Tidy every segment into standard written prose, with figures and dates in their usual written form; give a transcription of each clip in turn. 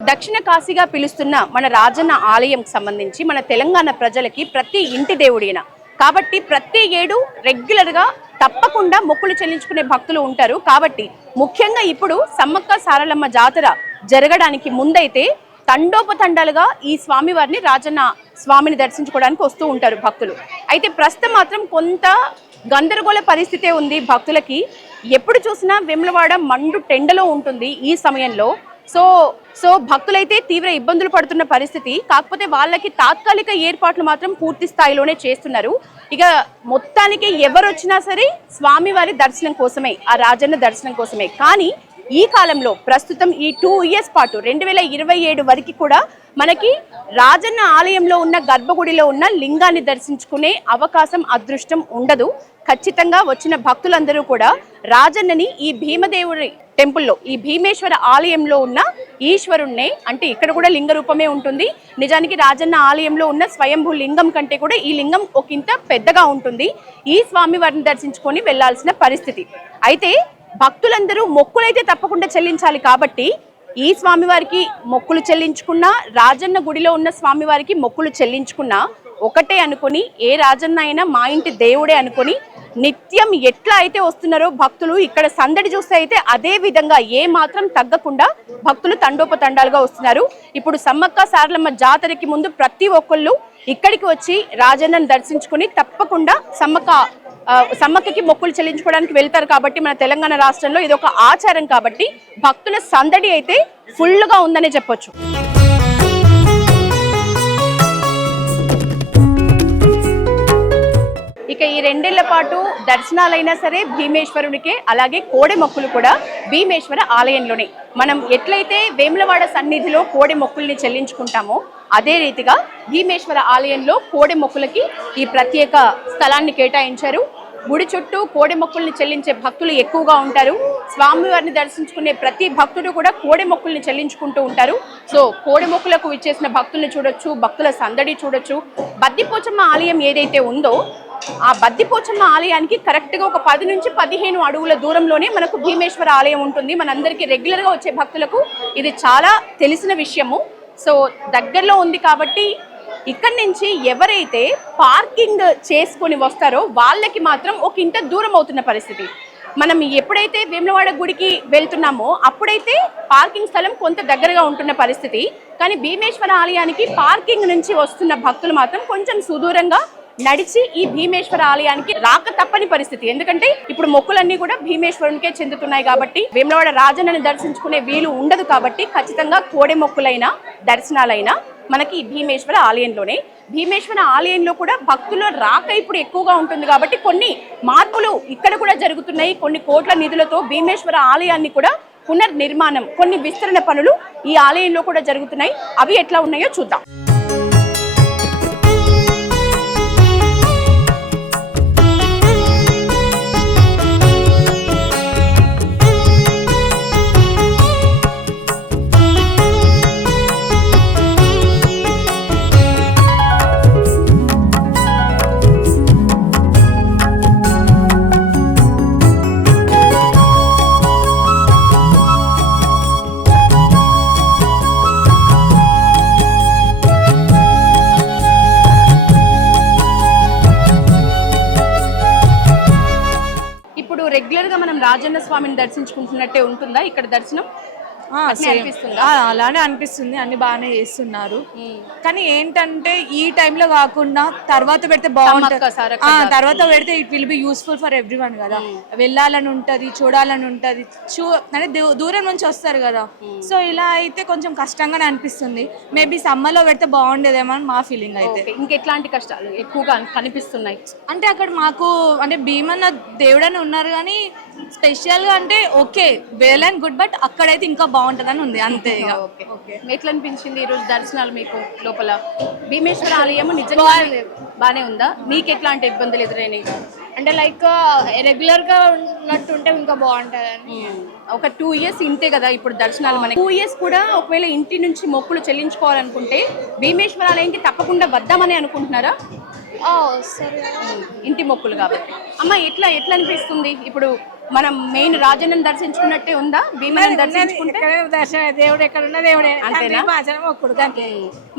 దక్షిణ కాశీగా పిలుస్తున్న మన రాజన్న ఆలయం సంబంధించి మన తెలంగాణ ప్రజలకి ప్రతి ఇంటి దేవుడైన కాబట్టి ప్రతి ఏడు రెగ్యులర్గా తప్పకుండా మొక్కులు చెల్లించుకునే భక్తులు ఉంటారు. కాబట్టి ముఖ్యంగా ఇప్పుడు సమ్మక్క సారలమ్మ జాతర జరగడానికి ముందైతే తండోపతండాలుగా ఈ స్వామివారిని రాజన్న స్వామిని దర్శించుకోవడానికి వస్తూ ఉంటారు భక్తులు. అయితే ప్రస్తుతం మాత్రం కొంత గందరగోళ పరిస్థితే ఉంది భక్తులకి. ఎప్పుడు చూసినా వేములవాడ మండు టెండలో ఉంటుంది ఈ సమయంలో. సో భక్తులైతే తీవ్ర ఇబ్బందులు పడుతున్న పరిస్థితి. కాకపోతే వాళ్ళకి తాత్కాలిక ఏర్పాట్లు మాత్రం పూర్తి స్థాయిలోనే చేస్తున్నారు. ఇక మొత్తానికి ఎవరు వచ్చినా సరే స్వామివారి దర్శనం కోసమే, ఆ రాజన్న దర్శనం కోసమే. కానీ ఈ కాలంలో ప్రస్తుతం ఈ 2 years పాటు 2027 వరకు కూడా మనకి రాజన్న ఆలయంలో ఉన్న గర్భగుడిలో ఉన్న లింగాన్ని దర్శించుకునే అవకాశం, అదృష్టం ఉండదు. ఖచ్చితంగా వచ్చిన భక్తులందరూ కూడా రాజన్నని ఈ భీమదేవుడి టెంపుల్లో, ఈ భీమేశ్వర ఆలయంలో ఉన్న ఈశ్వరుణ్ణే, అంటే ఇక్కడ కూడా లింగ రూపమే ఉంటుంది. నిజానికి రాజన్న ఆలయంలో ఉన్న స్వయంభూ లింగం కంటే కూడా ఈ లింగం ఒకంత పెద్దగా ఉంటుంది. ఈ స్వామి వారిని దర్శించుకొని వెళ్లాల్సిన పరిస్థితి. అయితే భక్తులందరూ మొక్కులైతే తప్పకుండా చెల్లించాలి. కాబట్టి ఈ స్వామివారికి మొక్కులు చెల్లించుకున్నా, రాజన్న గుడిలో ఉన్న స్వామివారికి మొక్కులు చెల్లించుకున్నా ఒకటే అనుకొని, ఏ రాజన్న అయినా మా ఇంటి దేవుడే అనుకొని నిత్యం ఎట్లా అయితే వస్తున్నారో భక్తులు, ఇక్కడ సందడి చూస్తే అయితే అదే విధంగా ఏ మాత్రం తగ్గకుండా భక్తులు తండోపతండాలుగా వస్తున్నారు. ఇప్పుడు సమ్మక్క సారలమ్మ జాతరకి ముందు ప్రతి ఒక్కళ్ళు ఇక్కడికి వచ్చి రాజన్నను దర్శించుకుని తప్పకుండా సమ్మక్కకి మొక్కులు చెల్లించుకోవడానికి వెళ్తారు. కాబట్టి మన తెలంగాణ రాష్ట్రంలో ఇది ఒక ఆచారం. కాబట్టి భక్తుల సందడి అయితే ఫుల్గా ఉందనే చెప్పొచ్చు. ఇక ఈ 2 ఏళ్ల పాటు దర్శనాలైనా సరే భీమేశ్వరునికే, అలాగే కోడె మొక్కులు కూడా భీమేశ్వర ఆలయంలోనే. మనం ఎట్లయితే వేములవాడ సన్నిధిలో కోడె మొక్కుల్ని చెల్లించుకుంటామో అదే రీతిగా భీమేశ్వర ఆలయంలో కోడె మొక్కులకి ఈ ప్రత్యేక స్థలాన్ని కేటాయించారు. గుడి చుట్టూ కోడె మొక్కుల్ని చెల్లించే భక్తులు ఎక్కువగా ఉంటారు. స్వామివారిని దర్శించుకునే ప్రతి భక్తుడు కూడా కోడె మొక్కుల్ని చెల్లించుకుంటూ ఉంటారు. సో కోడె మొక్కులకు విచ్చేసిన భక్తుల్ని చూడొచ్చు, భక్తుల సందడి చూడొచ్చు. బద్దిపోచమ్మ ఆలయం ఏదైతే ఉందో ఆ బద్దిపోచమ్మ ఆలయానికి కరెక్ట్గా ఒక 10 నుంచి 15 అడుగుల దూరంలోనే మనకు భీమేశ్వర ఆలయం ఉంటుంది. మనందరికీ రెగ్యులర్గా వచ్చే భక్తులకు ఇది చాలా తెలిసిన విషయము. సో దగ్గరలో ఉంది కాబట్టి ఇక్కడి నుంచి ఎవరైతే పార్కింగ్ చేసుకొని వస్తారో వాళ్ళకి మాత్రం ఒక ఇంత దూరం అవుతున్న పరిస్థితి. మనం ఎప్పుడైతే వేములవాడ గుడికి వెళ్తున్నామో అప్పుడైతే పార్కింగ్ స్థలం కొంత దగ్గరగా ఉంటున్న పరిస్థితి. కానీ భీమేశ్వర ఆలయానికి పార్కింగ్ నుంచి వస్తున్న భక్తులు మాత్రం కొంచెం సుదూరంగా నడిచి ఈ భీమేశ్వర ఆలయానికి రాక తప్పని పరిస్థితి. ఎందుకంటే ఇప్పుడు మొక్కులన్నీ కూడా భీమేశ్వరునికే చెందుతున్నాయి. కాబట్టి వేములవాడ రాజన్నని దర్శించుకునే వీలు ఉండదు. కాబట్టి ఖచ్చితంగా కోడె మొక్కులైనా దర్శనాలైనా మనకి భీమేశ్వర ఆలయంలోనే. భీమేశ్వర ఆలయంలో కూడా భక్తుల రాక ఇప్పుడు ఎక్కువగా ఉంటుంది. కాబట్టి కొన్ని మార్పులు ఇక్కడ కూడా జరుగుతున్నాయి. కొన్ని కోట్ల నిధులతో భీమేశ్వర ఆలయాన్ని కూడా పునర్నిర్మాణం, కొన్ని విస్తరణ పనులు ఈ ఆలయంలో కూడా జరుగుతున్నాయి. అవి ఎట్లా ఉన్నాయో చూద్దాం. రెగ్యులర్ గా మనం రాజన్న స్వామిని దర్శించుకుంటున్నట్టే ఉంటుందా ఇక్కడ దర్శనం? అలానే అనిపిస్తుంది. అన్ని బాగానే చేస్తున్నారు. కానీ ఏంటంటే ఈ టైంలో కాకుండా తర్వాత పెడితే బాగుంటుంది. తర్వాత పెడితే it will be useful for everyone కదా. వెళ్ళాలని ఉంటది, చూడాలని ఉంటది. అంటే దూరం నుంచి వస్తారు కదా. సో ఇలా అయితే కొంచెం కష్టంగానే అనిపిస్తుంది. మేబీ సమ్మర్ లో పెడితే బాగుండేదేమో అని మా ఫీలింగ్. అయితే ఇంకెట్లాంటి కష్టాలు ఎక్కువగా కనిపిస్తున్నాయి అంటే అక్కడ మాకు అంటే భీమన్న దేవుడని ఉన్నారు కానీ స్పెషల్ గా అంటే okay well and good, but అక్కడైతే ఇంకా బాగుంటదని ఉంది అంతే. ఎట్లా అనిపించింది ఈ రోజు దర్శనాలు మీకు లోపల? భీమేశ్వర ఆలయం నిజంగా బానే ఉందా? మీకు ఎట్లాంటి ఇబ్బందులు ఎదురైనాయి? అంటే లైక్ రెగ్యులర్ గా ఉన్నట్టుంటే ఇంకా బాగుంటదని. ఒక 2 years ఇంతే కదా ఇప్పుడు దర్శనాలు. మనకి 2 years కూడా ఒకవేళ ఇంటి నుంచి మొక్కులు చెల్లించుకోవాలనుకుంటే భీమేశ్వర ఆలయంకి తప్పకుండా వద్దామని అనుకుంటున్నారా? సరే ఇంటి మొక్కులు కాబట్టి. అమ్మ ఎట్లా అనిపిస్తుంది ఇప్పుడు మనం మెయిన్ రాజన్నను దర్శించుకున్నట్టే ఉందా? భీమన్నని దర్శించుకుంటే దేవుడు ఎక్కడ ఉన్న దేవుడే అంతేనా? ఒక్కడు అంతే.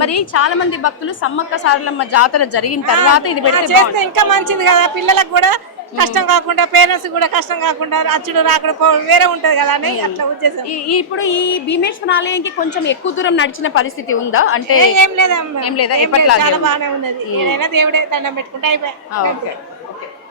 మరి చాలా మంది భక్తులు సమ్మక్క సారలమ్మ జాతర జరిగిన తర్వాత ఇది పెడితే చేస్తే ఇంకా మంచిది కదా, పిల్లలకు కూడా కష్టం కాకుండా, పేరెంట్స్ కూడా కష్టం కాకుండా, అచ్చుడు రాకుండా వేరే ఉంటది కదా అని అట్లా ఉద్దేశం. ఇప్పుడు ఈ భీమేశ్వర ఆలయంకి కొంచెం ఎక్కువ దూరం నడిచిన పరిస్థితి ఉందా? అంటే ఏం లేదమ్మా, ఏం లేదా? చాలా ఎప్పటిలాగే బాగానే ఉన్నది. ఏదైనా దేవుడే దండం పెట్టుకుంటే అయిపోయి. ఓకే.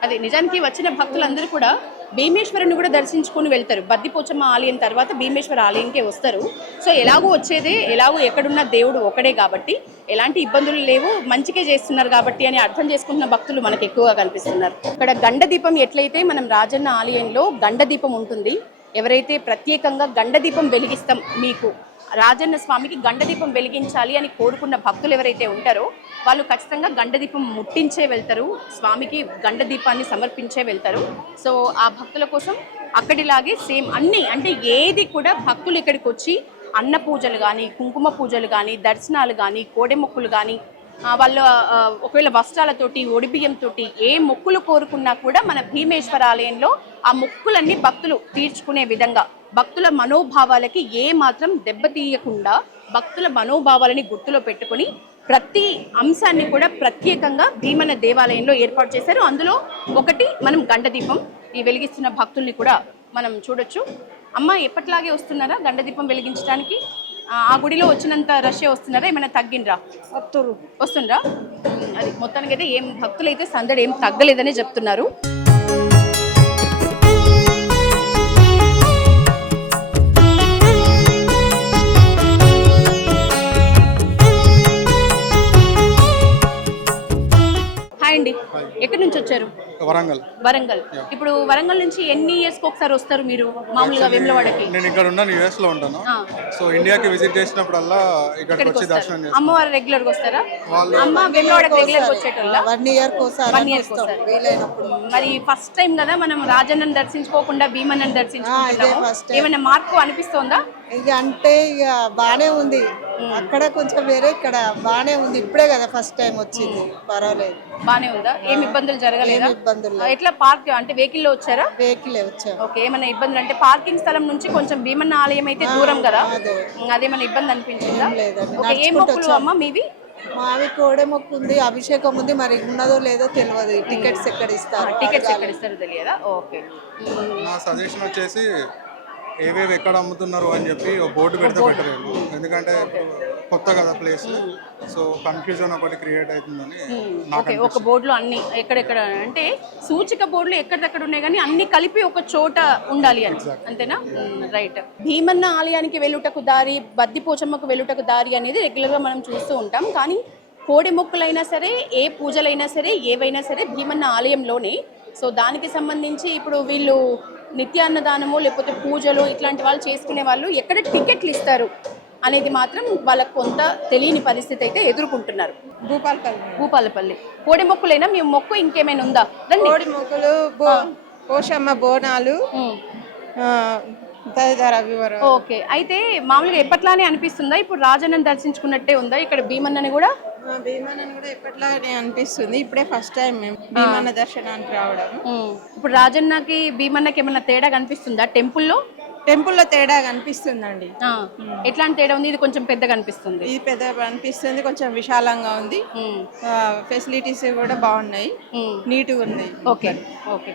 అది నిజానికి వచ్చిన భక్తులందరూ కూడా భీమేశ్వరుని కూడా దర్శించుకొని వెళ్తారు. బద్దిపోచమ్మ ఆలయం తర్వాత భీమేశ్వర ఆలయంకే వస్తారు. సో ఎలాగో వచ్చేదే, ఎలాగో ఎక్కడున్న దేవుడు ఒకడే కాబట్టి ఎలాంటి ఇబ్బందులు లేవు, మంచిగా చేస్తున్నారు కాబట్టి అని అర్థం చేసుకుంటున్న భక్తులు మనకు ఎక్కువగా కనిపిస్తున్నారు. ఇక్కడ గండ దీపం ఎట్లయితే మనం రాజన్న ఆలయంలో గండ దీపం ఉంటుంది, ఎవరైతే ప్రత్యేకంగా గండ దీపం వెలిగిస్తాం, మీకు రాజన్న స్వామికి గండదీపం వెలిగించాలి అని కోరుకున్న భక్తులు ఎవరైతే ఉంటారో వాళ్ళు ఖచ్చితంగా గండదీపం ముట్టించే వెళ్తారు, స్వామికి గండదీపాన్ని సమర్పించే వెళ్తారు. సో ఆ భక్తుల కోసం అక్కడిలాగే సేమ్ అన్నీ, అంటే ఏది కూడా భక్తులు ఇక్కడికి వచ్చి అన్న పూజలు కానీ, కుంకుమ పూజలు కానీ, దర్శనాలు కానీ, కోడె మొక్కులు కానీ, వాళ్ళ ఒకవేళ వస్త్రాలతోటి, ఒడిబియ్యంతోటి ఏ మొక్కులు కోరుకున్నా కూడా మన భీమేశ్వర ఆలయంలో ఆ మొక్కులన్నీ భక్తులు తీర్చుకునే విధంగా, భక్తుల మనోభావాలకి ఏ మాత్రం దెబ్బతీయకుండా భక్తుల మనోభావాలని గుర్తులో పెట్టుకుని ప్రతి అంశాన్ని కూడా ప్రత్యేకంగా భీమన్న దేవాలయంలో ఏర్పాటు చేశారు. అందులో ఒకటి మనం గండదీపం. ఈ వెలిగిస్తున్న భక్తుల్ని కూడా మనం చూడొచ్చు. అమ్మ ఎప్పట్లాగే వస్తున్నారా గండదీపం వెలిగించడానికి? ఆ గుడిలో వచ్చినంత రష్ వస్తున్నారా, ఏమైనా తగ్గిండ్రా? వస్తుండ్రా? అది మొత్తానికి అయితే ఏం భక్తులు అయితే సందడి ఏం తగ్గలేదని చెప్తున్నారు. హాయ్ అండి, ఎక్కడి నుంచి వచ్చారు? వరంగల్. ఇప్పుడు వరంగల్ నుంచి ఎన్ని ఇయర్స్ కి ఒకసారి వస్తారు మీరు మామూలుగా వేములవాడకి? నేను ఇక్కడ ఉన్నాను, యుఎస్ లో ఉంటాను. సో ఇండియాకి విజిట్ చేసినప్పుడల్లా ఇక్కడికి వచ్చి దర్శనం చేస్తాను. అమ్మవారు రెగ్యులర్ గా వస్తారా? అమ్మ వేములవాడకి రెగ్యులర్ గా వచ్చేటోళ్ళ? 1 year కోసారి వీలైనప్పుడు. మరి ఫస్ట్ టైం కదా మనం రాజన్నను దర్శించుకోకుండా భీమన్నను దర్శించుకుంటున్నాము. ఏమైనా మార్పు అనిపిస్తోందా? ఇక అంటే ఇక బానే ఉంది, అక్కడ కొంచెం వేరే, ఇక్కడ బానే ఉంది. ఇప్పుడే కదా ఫస్ట్ టైం వచ్చింది, పర్వాలేదు, బానే ఉందా? ఏమి ఇబ్బందులు జరగలేదా? ఇబ్బందులు ఎట్లా పార్క్ అంటే వెహికల్ లో వచ్చారా? వెహికల్ వచ్చాం. ఓకే. ఏమైనా ఇబ్బందులు అంటే పార్కింగ్ స్థలం నుంచి కొంచెం భీమన్న ఆలయం అయితే దూరం కదా, అదేమైనా ఇబ్బంది అనిపించిందా? ఓకే. ఏ మొక్కులు అమ్మ మీవి? మావి కోడె మొక్కు ఉంది, అభిషేకం ఉంది, మరి ఉన్నదో లేదో తెలియదు. టికెట్స్ ఎక్కడ ఇస్తారు? టికెట్స్ ఎక్కడ ఇస్తారో తెలియదా? ఓకే. నా సజెషన్ వచ్చేసి ఏవేవి ఎక్కడ అమ్ముతున్నారు అని చెప్పి ఒక బోర్డు పెడితే బెటర్. ఎందుకంటే కొత్త కదా ప్లేస్, సో కన్ఫ్యూజన్ ఒకటి క్రియేట్ అవుతుందని. ఓకే. ఒక బోర్డులో అన్ని ఎక్కడెక్కడ అంటే సూచిక బోర్డులు ఎక్కడెక్కడ ఉన్నాయి కానీ అన్ని కలిపి ఒక చోట ఉండాలి అని, అంతేనా? రైట్. భీమన్న ఆలయానికి వెళ్ళుటకు దారి, బద్దిపోచమ్మకు వెళ్ళుటకు దారి అనేది రెగ్యులర్గా మనం చూస్తూ ఉంటాం. కానీ కోడి మొక్కులైనా సరే, ఏ పూజలైనా సరే, ఏవైనా సరే భీమన్న ఆలయంలోనే. సో దానికి సంబంధించి ఇప్పుడు వీళ్ళు నిత్యాన్నదానము లేకపోతే పూజలు ఇట్లాంటి వాళ్ళు చేసుకునే వాళ్ళు ఎక్కడ టికెట్లు ఇస్తారు అనేది మాత్రం వాళ్ళకు కొంత తెలియని పరిస్థితి అయితే ఎదుర్కొంటున్నారు. భూపాలపల్లి కోడి మొక్కులైనా మీ మొక్కు ఇంకేమైనా ఉందా? కోడి మొక్కులు, పోషమ్మ బోనాలు, ఓకే. అయితే మామూలుగా ఎప్పట్లానే అనిపిస్తుందా ఇప్పుడు రాజన్నను దర్శించుకున్నట్టే ఉందా ఇక్కడ భీమన్నని కూడా? భీమన్నని కూడా ఎప్పట్లానే అనిపిస్తుంది. ఇప్పుడే ఫస్ట్ టైం మేము భీమన్న దర్శనానికి రావడం. ఇప్పుడు రాజన్నకి భీమన్నకి ఏమైనా తేడా కనిపిస్తుందా? టెంపుల్లో తేడా కనిపిస్తుందండి. ఎట్లాంటి తేడా ఉంది? ఇది కొంచెం పెద్దగా అనిపిస్తుంది. ఇది పెద్దగా అనిపిస్తుంది, కొంచెం విశాలంగా ఉంది, ఫెసిలిటీస్ కూడా బాగున్నాయి, నీట్గా ఉన్నాయి. ఓకే. ఓకే.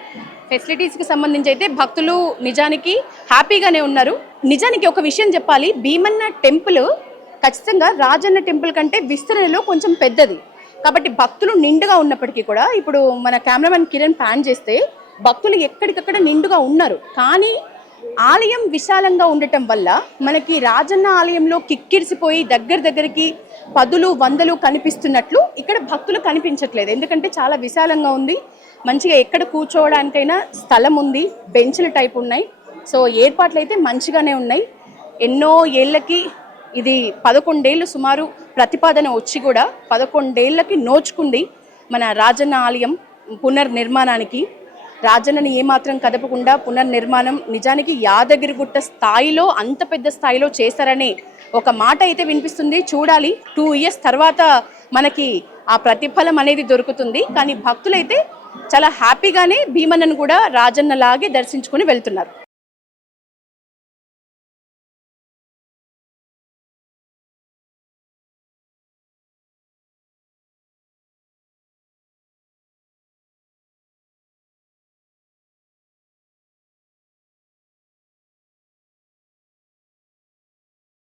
ఫెసిలిటీస్కి సంబంధించి అయితే భక్తులు నిజానికి హ్యాపీగానే ఉన్నారు. నిజానికి ఒక విషయం చెప్పాలి, భీమన్న టెంపుల్ ఖచ్చితంగా రాజన్న టెంపుల్ కంటే విస్తరణలో కొంచెం పెద్దది కాబట్టి భక్తులు నిండుగా ఉన్నప్పటికీ కూడా ఇప్పుడు మన కెమెరామెన్ కిరణ్ ప్యాన్ చేస్తే భక్తులు ఎక్కడికక్కడ నిండుగా ఉన్నారు. కానీ ఆలయం విశాలంగా ఉండటం వల్ల మనకి రాజన్న ఆలయంలో కిక్కిరిసిపోయి దగ్గరికి 10, 100 కనిపిస్తున్నట్లు ఇక్కడ భక్తులు కనిపించట్లేదు. ఎందుకంటే చాలా విశాలంగా ఉంది, మంచిగా ఎక్కడ కూర్చోవడానికైనా స్థలం ఉంది, బెంచ్ల టైప్ ఉన్నాయి. సో ఏర్పాట్లు అయితే మంచిగానే ఉన్నాయి. ఎన్నో ఏళ్ళకి ఇది 11 ఏళ్ళు సుమారు ప్రతిపాదన వచ్చి కూడా 11 ఏళ్ళకి నోచుకుంది మన రాజన్న ఆలయం పునర్నిర్మాణానికి. రాజన్నని ఏమాత్రం కదపకుండా పునర్నిర్మాణం నిజానికి యాదగిరిగుట్ట స్థాయిలో, అంత పెద్ద స్థాయిలో చేశారనే ఒక మాట అయితే వినిపిస్తుంది. చూడాలి 2 years తర్వాత మనకి ఆ ప్రతిఫలం అనేది దొరుకుతుంది. కానీ భక్తులైతే చాలా హ్యాపీగానే భీమన్నను కూడా రాజన్నలాగే దర్శించుకొని వెళ్తున్నారు.